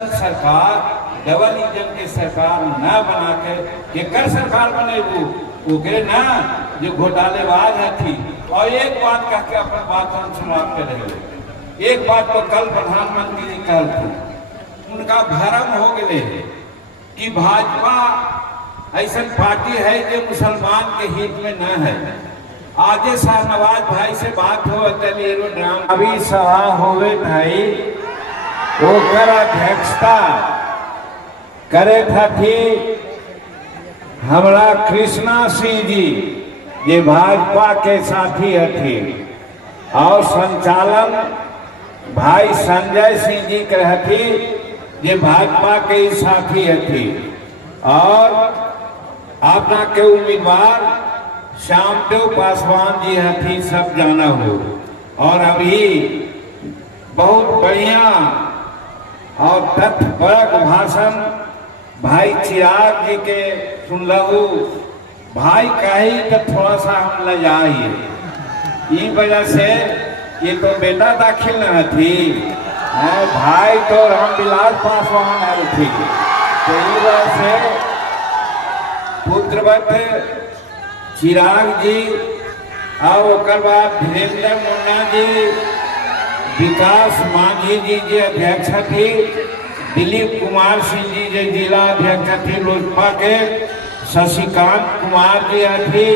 सरकार double engine के सरकार न बना के कर सरकार बने वो कहे ना जो घोटालेबाज है थी। और एक बात कह के अपना बात हम समाप्त कर रहे। एक बात तो कल प्रधानमंत्री जी कल थे, उनका भ्रम हो गए कि भाजपा ऐसा पार्टी है जो मुसलमान के हित में न है। आजे शाहनवाज भाई से बात हो अभी सभा होवे भाई ओकर अध्यक्षता करे थी हमरा कृष्णा सिंह जी जे भाजपा के साथी हथी और संचालन भाई संजय सिंह जी के हथी जे भाजपा के साथी हथी और अपना के उम्मीदवार श्यामदेव पासवान जी हथी सब जाना हो। और अभी बहुत बढ़िया और तथ्यपरक भाषण भाई चिराग जी के सुनलू। भाई कही तो थोड़ा सा हम ले जाइए इस वजह से ये तो बेटा दाखिल न थी भाई तो रामविलास पासवान आए थी तो इस वजह से पुत्रवत चिराग जी और बाद धीरेन्द्र मुन्ना जी विकास मांझी जी जे अध्यक्ष थी, दिलीप कुमार सिंह जी जे जिला अध्यक्ष थी लोजपा के, शशिकांत कुमार जी थी,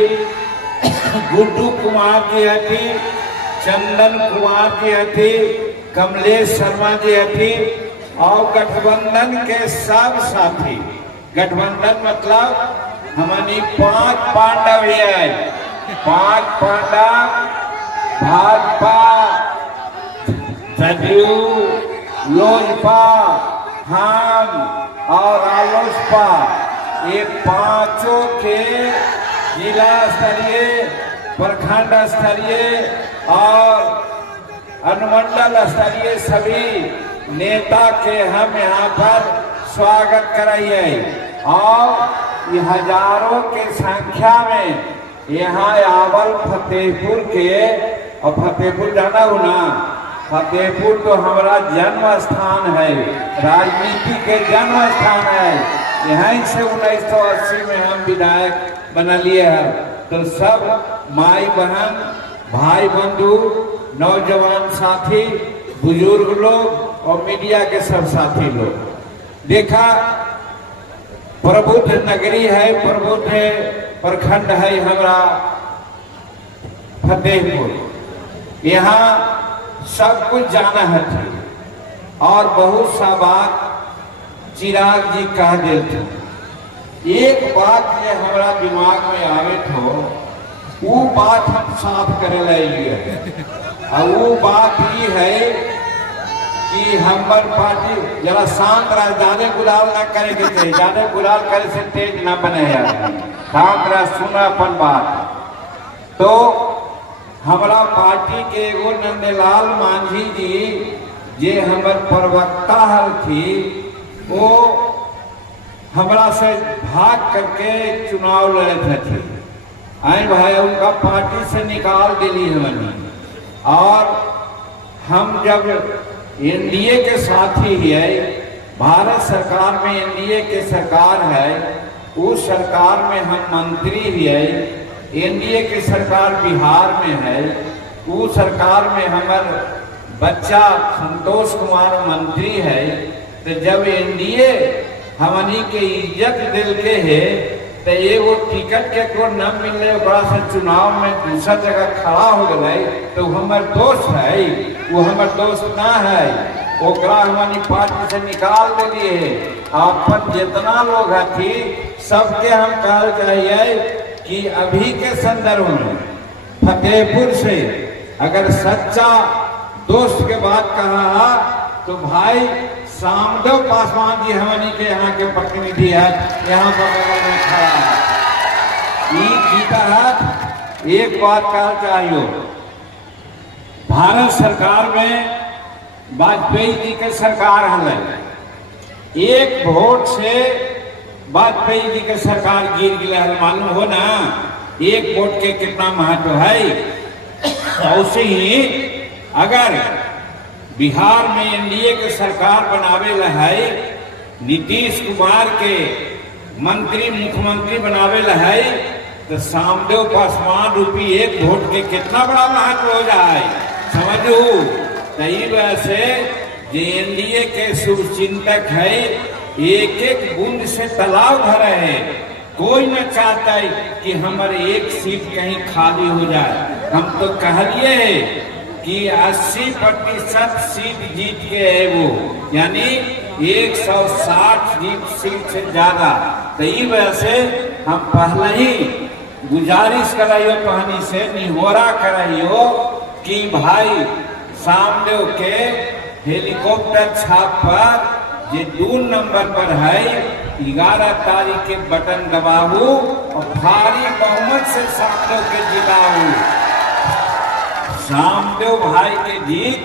गुड्डू कुमार जी थी, चंदन कुमार जी थी, कमलेश शर्मा जी थी और गठबंधन के सब साथी। गठबंधन मतलब हमारी 5 पांडव है, 5 पांडव भाजपा जदयू लोजपा हम और रालोसपा ये पांचों के जिला स्तरीय प्रखंड स्तरीय और अनुमंडल स्तरीय सभी नेता के हम यहाँ पर स्वागत कराइए। और ये हजारों के संख्या में यहाँ आवल फतेहपुर के, और फतेहपुर जाना हो ना, फतेहपुर तो हमारा जन्म स्थान है, राजनीति के जन्म स्थान है। यहीं से 1980 में हम विधायक बना लिए हैं। तो सब माई बहन भाई बंधु नौजवान साथी बुजुर्ग लोग और मीडिया के सब साथी लोग देखा प्रबुद्ध नगरी है, प्रबुद्ध प्रखंड है हमारा फतेहपुर। यहाँ सब कुछ जाना है थी और बहुत सा बात चिराग जी कह देते। एक बात ये हमारा दिमाग में आवे तो वो बात हम साफ करे लिए और वो बात ये है कि हमार पार्टी जरा शांत रह, ज्यादा गुलाल ना करे के चाहिए, ज्यादा गुलाल करे से तेज ना बने शांत रह, सुना अपन बात। तो हमारा पार्टी के एगो नंदलाल मांझी जी जे हमार प्रवक्ता हल थी वो हमारा से भाग करके चुनाव लड़े थे। आई भाई उनका पार्टी से निकाल दिली हमने। और हम जब एनडीए के साथी है, भारत सरकार में एनडीए के सरकार है, उस सरकार में हम मंत्री है, एनडीए की सरकार बिहार में है, उस सरकार में हमार बच्चा संतोष कुमार मंत्री है। तो जब एनडीए हमनी के इज्जत दिल के है तो ये वो टिकट के को न मिलने से चुनाव में दूसरा जगह खड़ा हो गए तो हमार दोस्त है, वो हमार दोस्त ना है, ओकरा हमारी पार्टी से निकाल दिए। अपन जितना लोग थी सबके हम कहल चाहिए कि अभी के संदर्भ में फतेहपुर से अगर सच्चा दोस्त के बात कहा तो भाई श्यामदेव पासवान जी हमनी के यहाँ के प्रतिनिधि है, यहाँ पर बगल में खड़ा है। जीता है। एक बात कहना चाहिए, भारत सरकार में वाजपेयी जी के सरकार है, एक वोट से वाजपेयी जी के सरकार गिर गया है, मालूम हो ना। एक वोट के कितना महत्व है। उसे ही अगर बिहार में एनडीए के सरकार बनावे ला है, नीतीश कुमार के मंत्री मुख्यमंत्री बनावे ला है, तो सामदेव पासवान रूपी एक वोट के कितना बड़ा महत्व हो जाए समझू। तही वजह से जो एनडीए के शुभचिंतक है, एक एक बूंद से तालाब भरे है। कोई न चाहता है कि हमारे एक सीट कहीं खाली हो जाए। हम तो कहलिए कि 80% सीट जीत के है वो, यानी 160 सीट से ज्यादा। तो इस वजह से हम पहले ही गुजारिश कराइयो, कहानी से निहोरा कराइयो कि भाई सामदेव के हेलीकॉप्टर छाप पर ये 2 नंबर पर है, 11 तारीख के बटन दबाऊ और भारी बहुमत से सामदेव के जिताऊ। सामदेव भाई के जीत,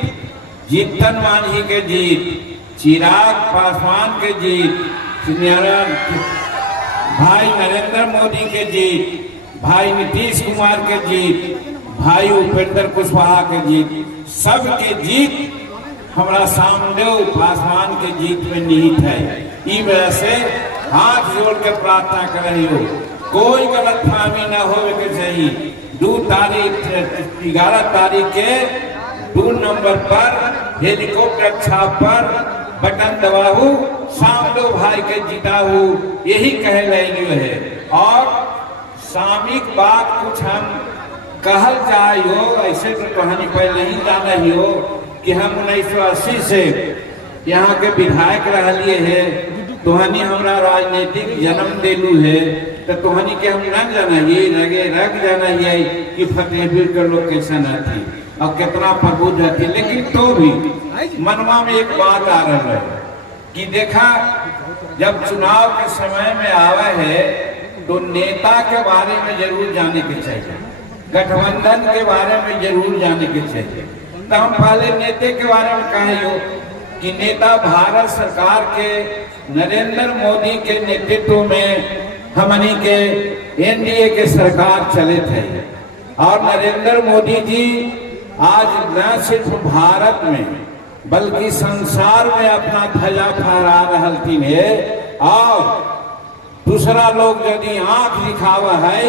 जीतन मांझी के जीत, चिराग पासवान के जीत, भाई नरेंद्र मोदी के जीत, भाई नीतीश कुमार के जीत, भाई उपेंद्र कुशवाहा के जीत, सबके जीत हमारा सामदेव पासवान के जीत में निहित है। इस वजह से हाथ जोड़ के प्रार्थना कर रही हो, कोई गलत फहमी न हो के चाहिए। 11 तारीख के 2 नंबर पर हेलीकॉप्टर छाप पर बटन दबाऊ, सामदेव भाई के जिताऊ, यही कह रही है। और सामयिक बात कुछ हम कहल जाए हो, ऐसे तो कहानी पहले ही जाना ही हो कि हम 1980 से यहाँ के विधायक रहलिए है, तुहनी हमारा राजनीतिक जन्म दिलू है, तो तुहनी के हम न जानिए लगे रख जाना है कि फतेहपुर के लोग कैसा न थी और कितना प्रबुद्ध थी। लेकिन तो भी मनवा में एक बात आ रहा है कि देखा जब चुनाव के समय में आवा है तो नेता के बारे में जरूर जाने के चाहिए, गठबंधन के बारे में जरूर जाने के चाहिए। तो हम पहले नेता के बारे में कहे कि नेता भारत सरकार के नरेंद्र मोदी के नेतृत्व में हमनी के एनडीए के सरकार चले थे। और नरेंद्र मोदी जी आज न सिर्फ भारत में बल्कि संसार में अपना ध्वजा फहरा रहलथिन है। और दूसरा लोग यदि आंख दिखावा है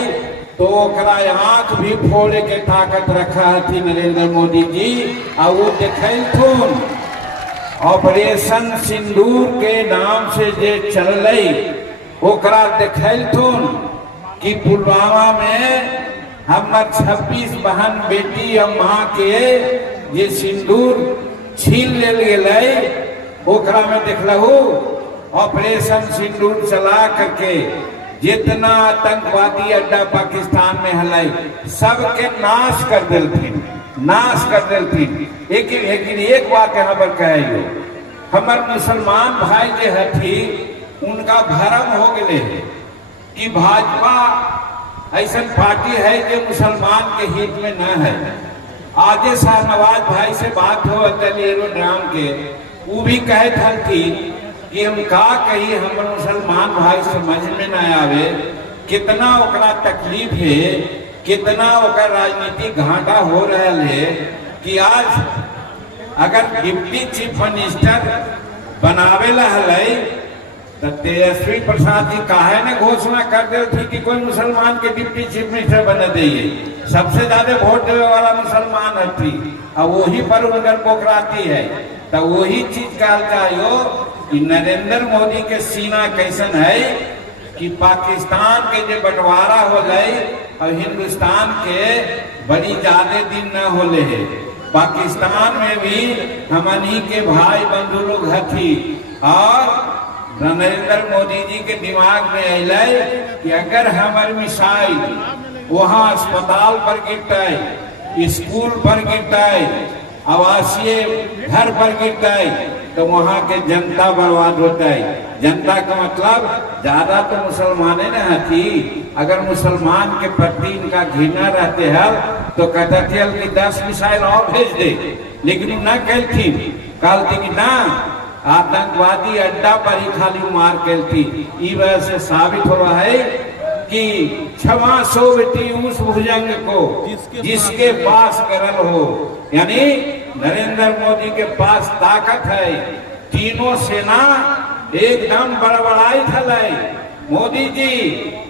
तो ओकरा आंख भी फोड़े के ताकत रखा थी नरेंद्र मोदी जी। और वो देखलथुन ऑपरेशन सिंदूर के नाम से जे चल ओकरा देखलथुन कि पुलवामा में हमर 26 बहन बेटी और माँ के ये सिंदूर छीन लेल गेलै, ओकरा में देखलहु ऑपरेशन सिंदूर चला करके जितना आतंकवादी अड्डा पाकिस्तान में हलै सबके नाश कर देलथिन, नाश कर देलथिन। लेकिन एक बात यहाँ पर कहियो, हमार मुसलमान भाई जे हथी उनका भरम हो गए है कि भाजपा ऐसा पार्टी है जो मुसलमान के हित में न है। आजे शाहनवाज भाई से बात हो एरोड्राम के, वो भी कहे थी कि हम का कही हमर मुसलमान भाई समझ में न आवे, कितना ओकरा तकलीफ है, कितना ओकर राजनीतिक घाटा हो रहा है कि आज अगर डिप्टी चीफ मिनिस्टर बनावे ला हलै तो तेजस्वी प्रसाद जी काहे ने घोषणा कर दे थी कि कोई मुसलमान के डिप्टी चीफ मिनिस्टर बने दिए। सबसे ज्यादा वोट देने वाला मुसलमान थी और वही पर उनकर पोखराती है। तो वही चीज कहल चाहिए कि नरेंद्र मोदी के सीना कैसन है कि पाकिस्तान के जो बंटवारा हो गए और हिंदुस्तान के बड़ी ज्यादा दिन न होले है। पाकिस्तान में भी हमनी के भाई बंधु लोग हथी और नरेंद्र मोदी जी के दिमाग में अलै कि अगर हमारे मिसाइल वहाँ अस्पताल पर गिरते, स्कूल पर गिरते, आवासीय घर पर गिरते तो वहाँ के जनता बर्बाद होते। जनता का मतलब ज्यादा तो मुसलमाने न थी। अगर मुसलमान के प्रति इनका घृणा रहते हैं तो कहते थे कि 10 मिसाइल और भेज दे, लेकिन न कहती, कहती कि ना आतंकवादी अड्डा पर ही खाली मार करती। इस वजह से साबित हो रहा है कि क्षमा सो बेटी उस भुजंग को जिसके पास करल हो, यानी नरेंद्र मोदी के पास ताकत है। तीनों सेना एकदम बड़बड़ाई थलाई। मोदी जी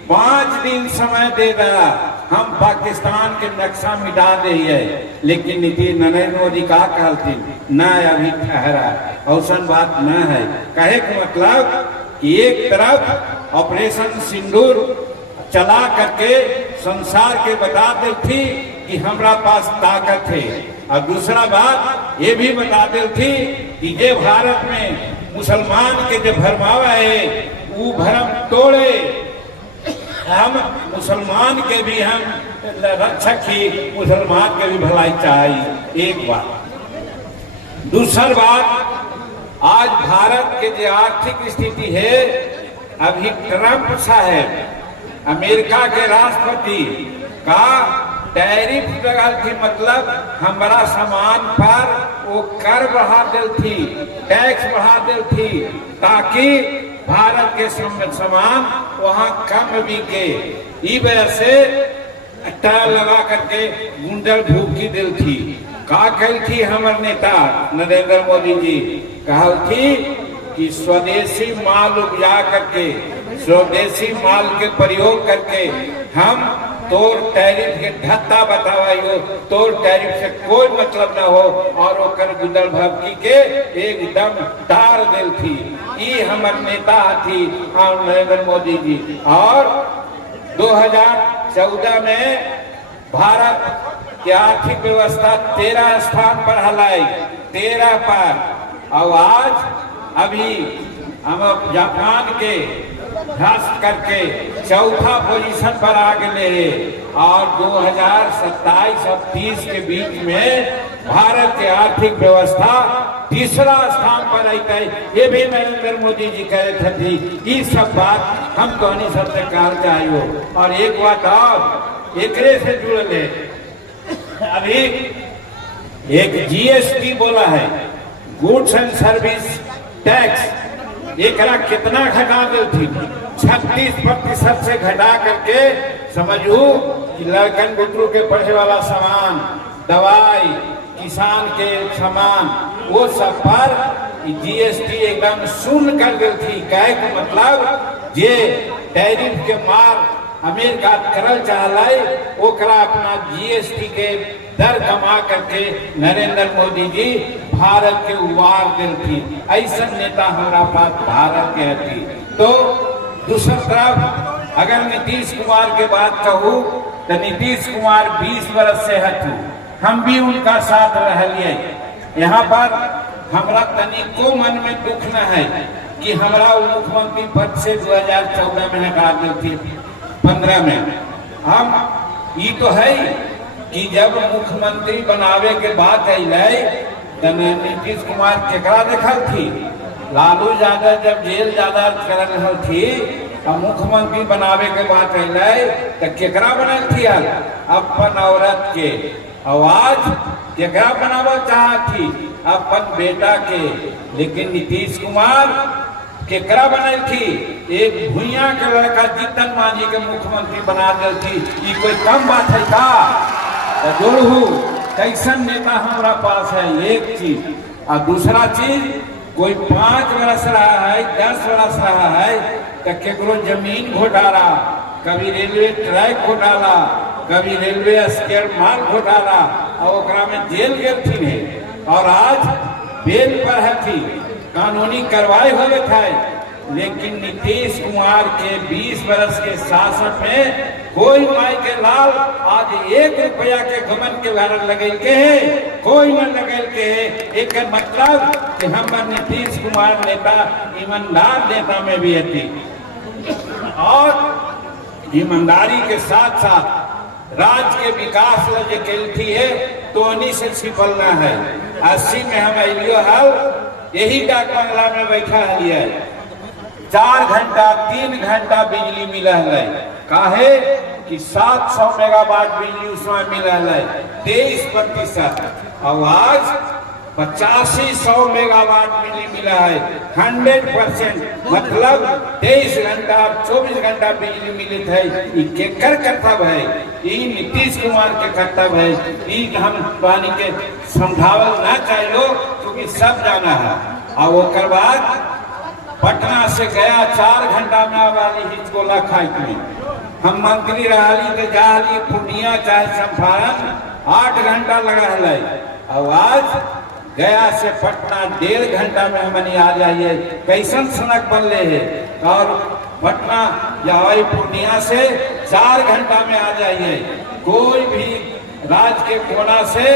5 दिन समय दे दिया, हम पाकिस्तान के नक्शा मिटा दिए। लेकिन नीतीश नरेंद्र मोदी का कहती न अभी ठहरा, औसन बात न है। कहे के मतलब कि एक तरफ ऑपरेशन सिंदूर चला करके संसार के बता दे थी कि हमारा पास ताकत है, और दूसरा बात ये भी बता दे थी कि ये भारत में मुसलमान के जो भरमावा है वो भरम तोड़े, हम मुसलमान के भी हम रक्षक ही, मुसलमान के भी भलाई चाहिए। एक बात। दूसरी बात, आज भारत के जो आर्थिक स्थिति है, अभी ट्रंप साहब अमेरिका के राष्ट्रपति का टैरिफ लगा थी, मतलब हमारा सामान पर वो कर बढ़ा दिल थी, टैक्स बढ़ा दिल थी, ताकि भारत के सामान वहां कम बिके। इस वजह से टैल लगा करके गुंडल भूखी दिल थी। का कही थी हमारे नेता नरेंद्र मोदी जी, कहल थी कि स्वदेशी माल उपजा करके, स्वदेशी माल के प्रयोग करके हम तोर टैरिफ के धत्ता बतावाइयो, तोर टैरिफ से कोई मतलब न हो, और ओकर गुदल भक्ति के एकदम टार दिल थी। ये हमारे नेता थी नरेंद्र मोदी जी। और 2014 में भारत की आर्थिक व्यवस्था 13 स्थान पर हलाई, 13 पर। और आज अभी हम जापान के ध्वस्त करके चौथा पोजीशन पर आ गए, और 2027 और 30 के बीच में भारत की आर्थिक व्यवस्था तीसरा स्थान पर रहता है। ये भी नरेंद्र मोदी जी कह रहे थे। ये सब बात हम तो नहीं सबसे कहना चाहिए। और एक बात और एक से जुड़ ले, अभी एक जीएसटी बोला है, गुड्स एंड सर्विस टैक्स, एक कितना घटा दी थी, 36% से घटा करके समझू कि लड़कन बुतरू के पढ़े वाला सामान, दवाई, किसान के सामान, वो सब पर जीएसटी एकदम शून्य कर दी थी। कहे के मतलब ये टैरिफ के मार अमेरिका करल चाहलाई, ओकरा अपना जीएसटी के दर कमा करके नरेंद्र मोदी जी भारत के उबार दिल थी। ऐसा नेता हमारा पास भारत के थी। तो दूसरी तरफ अगर नीतीश कुमार के बात कहूँ तो नीतीश कुमार 20 वर्ष से हथू, हम भी उनका साथ रह लिए। यहाँ पर हमारा तनिको मन में दुख न है कि हमारा मुख्यमंत्री पद से 2014 में हटा दी थी, 15 में। हम ये तो है कि जब मुख्यमंत्री बनावे के बात अल तो नीतीश कुमार केकरा देखल थी, लालू यादव जब जेल ज्यादा कर रहा थी तो मुख्यमंत्री बनावे के बात अल तो केकरा बनल थी, अपन औरत के। आवाज केकरा बनावा चाहती, अपन बेटा के। लेकिन नीतीश कुमार केकरा बनल थी, एक भुइया के लड़का जीतन मांझी के मुख्यमंत्री बना दिल थी। ये कोई कम बात है का? जोड़ू कैसन नेता हमारा पास है, एक चीज। और दूसरा चीज, कोई 5 वर्ष रहा है, 10 वर्ष रहा है तो केकरो जमीन घोटाला, कभी रेलवे ट्रैक घोटाला, कभी रेलवे स्केयर माल घोटाला, और ओकरा में जेल गेल थी। और आज बेल पर है थी, कानूनी कार्रवाई हो गए थे। लेकिन नीतीश कुमार के 20 वर्ष के शासन में कोई माई के लाल आज 1 रुपया के घमन के कारण लगे के है, कोई न लगे के है। एक मतलब कि हम नीतीश कुमार नेता ईमानदार नेता में भी थी, और ईमानदारी के साथ साथ राज्य के विकास लगे केलती है तो उन्हीं से छिपलना है। 80 में हम अलियो हल, यही डाक बंगला में बैठा है, 4 घंटा 3 घंटा बिजली मिला है। काहे कि 700 मेगावाट बिजली उसमें मिला है, 23%। और आज 8500 मेगावाट बिजली मिला है, 100%। मतलब 23 घंटा 24 घंटा बिजली मिली है। ये केकर कर्तव्य है, ई नीतीश कुमार के कर्तव्य है। ई हम पानी के समझावल ना चाहिए क्योंकि सब जाना है। और वो बाद पटना से गया 4 घंटा में वाली हिचकोला खाई में हम मंत्री रही तो जाली पूर्णिया चाहे चंपारण 8 घंटा लगा है। और आज गया से पटना 1.5 घंटा में हमने आ जाइए। कैसन सड़क बनले है। और पटना या पूर्णिया से 4 घंटा में आ जाइए। कोई भी राज्य के कोना से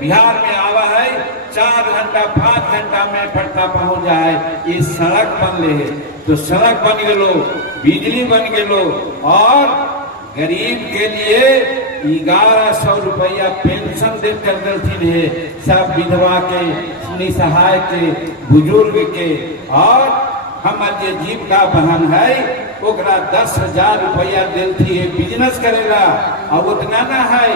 बिहार में आवा है 4 घंटा 5 घंटा में पटना पहुंच जाए। ये सड़क बनले है। तो सड़क बन गलो, बिजली बन गलो और गरीब के लिए 1100 रुपया पेंशन दे कर देती है। सब विधवा के, निसहाय के, बुजुर्ग के। और हमारे जीविका बहन है ओकरा 10,000 रुपया देती है। बिजनेस करेगा और उतना ना है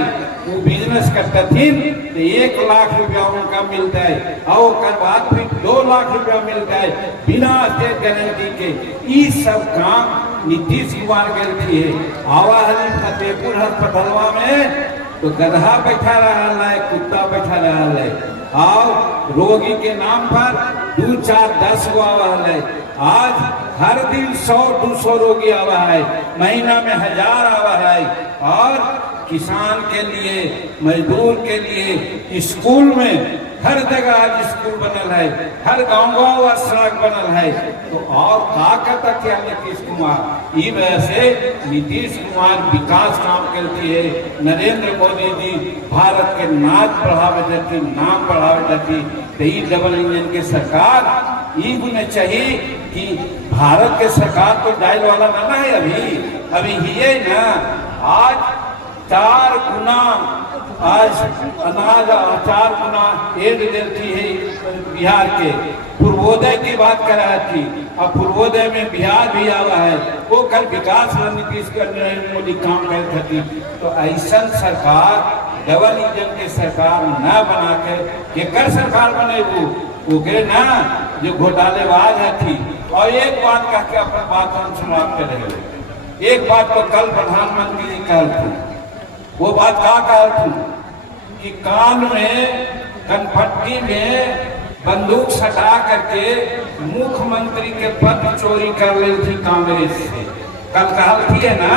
वो बिजनेस करता थी तो 1 लाख रुपया उनका मिलता है। और बाद फिर 2 लाख रुपया मिलता है बिना स्टेट गारंटी के। ये सब काम नीतीश कुमार करती है। आवा है फतेहपुर अस्पतालवा में तो गधा बैठा रहा है, कुत्ता बैठा रहा है। और रोगी के नाम पर 2, 4, 10 गो आवा है। आज हर दिन 100-200 रोगी आवा है, महीना में 1000 आवा है। और किसान के लिए, मजदूर के लिए स्कूल में हर जगह आज स्कूल बनल है, हर गांव सड़क बनल है। तो और का कहता क्या नीतीश कुमार। ई वजह से नीतीश कुमार विकास काम करती है। नरेंद्र मोदी जी भारत के नाच बढ़ावे देती, नाम बढ़ावे देती। तो ई डबल इंजन के सरकार ई गुने चाहिए कि भारत के सरकार तो डायल वाला ना है। अभी ही है ना। आज 4 गुना आज अनाज 4 गुना एड देती है बिहार के। पूर्वोदय की बात कर रहा थी। अब पूर्वोदय में बिहार भी आवा है। वो कल विकास रणनीति नरेंद्र मोदी काम कर थी। तो ऐसा सरकार डबल इंजन के सरकार न बना के कर सरकार बने वो के ना जो घोटालेबाज है थी। और एक बात कह के अपनी बात हम समाप्त करेंगे। एक बात तो कल प्रधानमंत्री जी कह थी। वो बात कहा थी कि कान में कनपट्टी में बंदूक सटा करके मुख्यमंत्री के पद चोरी कर ली थी कांग्रेस से। कल कहती है ना।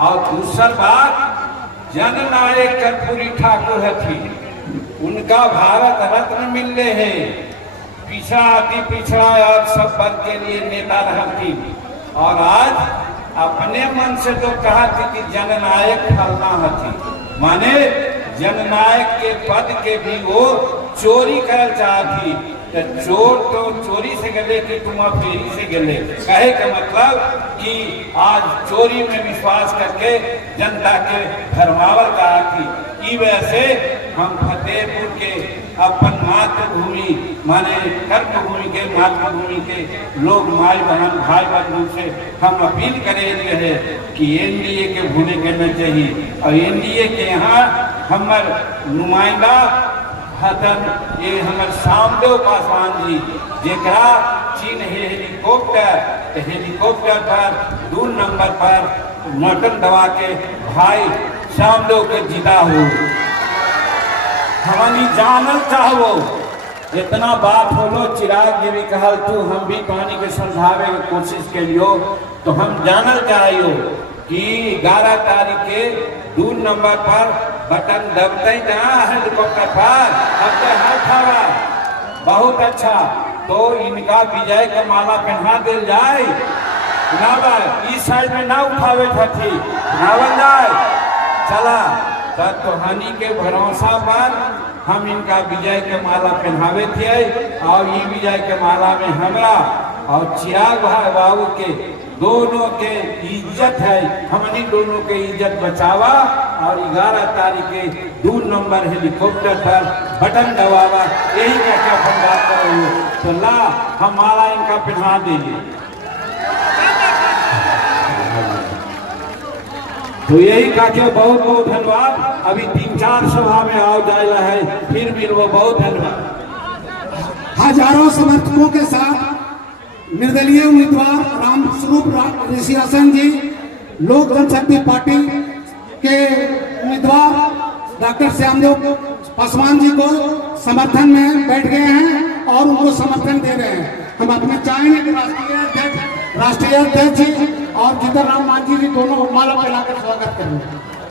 और दूसरा बात जननायक कर्पूरी ठाकुर थी। उनका भारत रत्न मिलने है। पिछड़ा अति पिछड़ा और सब वर्ग के लिए नेता रहती। और आज अपने मन से तो कहा थी कि जननायक फलना थी, माने जननायक के पद के भी वो चोरी कर चाहती। तो चोर तो चोरी से गले कि तुम फेरी से गले। कहे का मतलब कि आज चोरी में विश्वास करके जनता के भरमावर कहा थी। ई वजह से हम फतेहपुर के अपन मातृभूमि माने कर्मभूमि के मातृभूमि के लोग माई बहन भाई बंधु से हम अपील करेंगे है कि एनडीए के भूले के न चाहिए। और एनडीए के यहाँ हमार नुमाइंदा हतन ये हमार श्यामदेव पासवान जी जेकरा चीन हेलीकॉप्टर पर 2 नंबर पर मटन दबा के भाई श्यामदेव के जीता हो। हमनी जानल चाहो इतना बात होलो। चिराग जी भी कहल तू हम भी पानी के समझावे के कोशिश के लियो। तो हम जानल चाहिए कि 11 तारीख के 2 नंबर पर बटन दबते जहाँ हेलीकॉप्टर पर अब हवा बहुत अच्छा। तो इनका विजय का माला पहना दिल जाए ना। इस साइड में ना उठावे थी ना बन जाए चला। तो हानि के भरोसा पर हम इनका विजय के माला पहनावे थे। और ये विजय के माला में हमरा और चिराग भाई बाबू के दोनों के इज्जत है। हमनी दोनों के इज्जत बचावा। और 11 तारीख के 2 नंबर हेलीकॉप्टर पर बटन दबावा। यही क्या हम बात कर रहे हो। तो ला हम माला इनका पहना देंगे। तो यही का बहुत बहुत धन्यवाद। अभी 3-4 सभा में आओ जाएगा है फिर भी वो बहुत धन्यवाद। हजारों समर्थकों के साथ निर्दलीय उम्मीदवार रामस्वरूप ऋषियासन जी लोक जनशक्ति पार्टी के उम्मीदवार डॉक्टर श्यामदेव पासवान जी को समर्थन में बैठ गए हैं और उनको समर्थन दे रहे हैं। हम अपने चाहेंगे कि राष्ट्रीय अध्यक्ष जी और जीतन राम मांझी जी दोनों माला फैलाकर स्वागत करेंगे।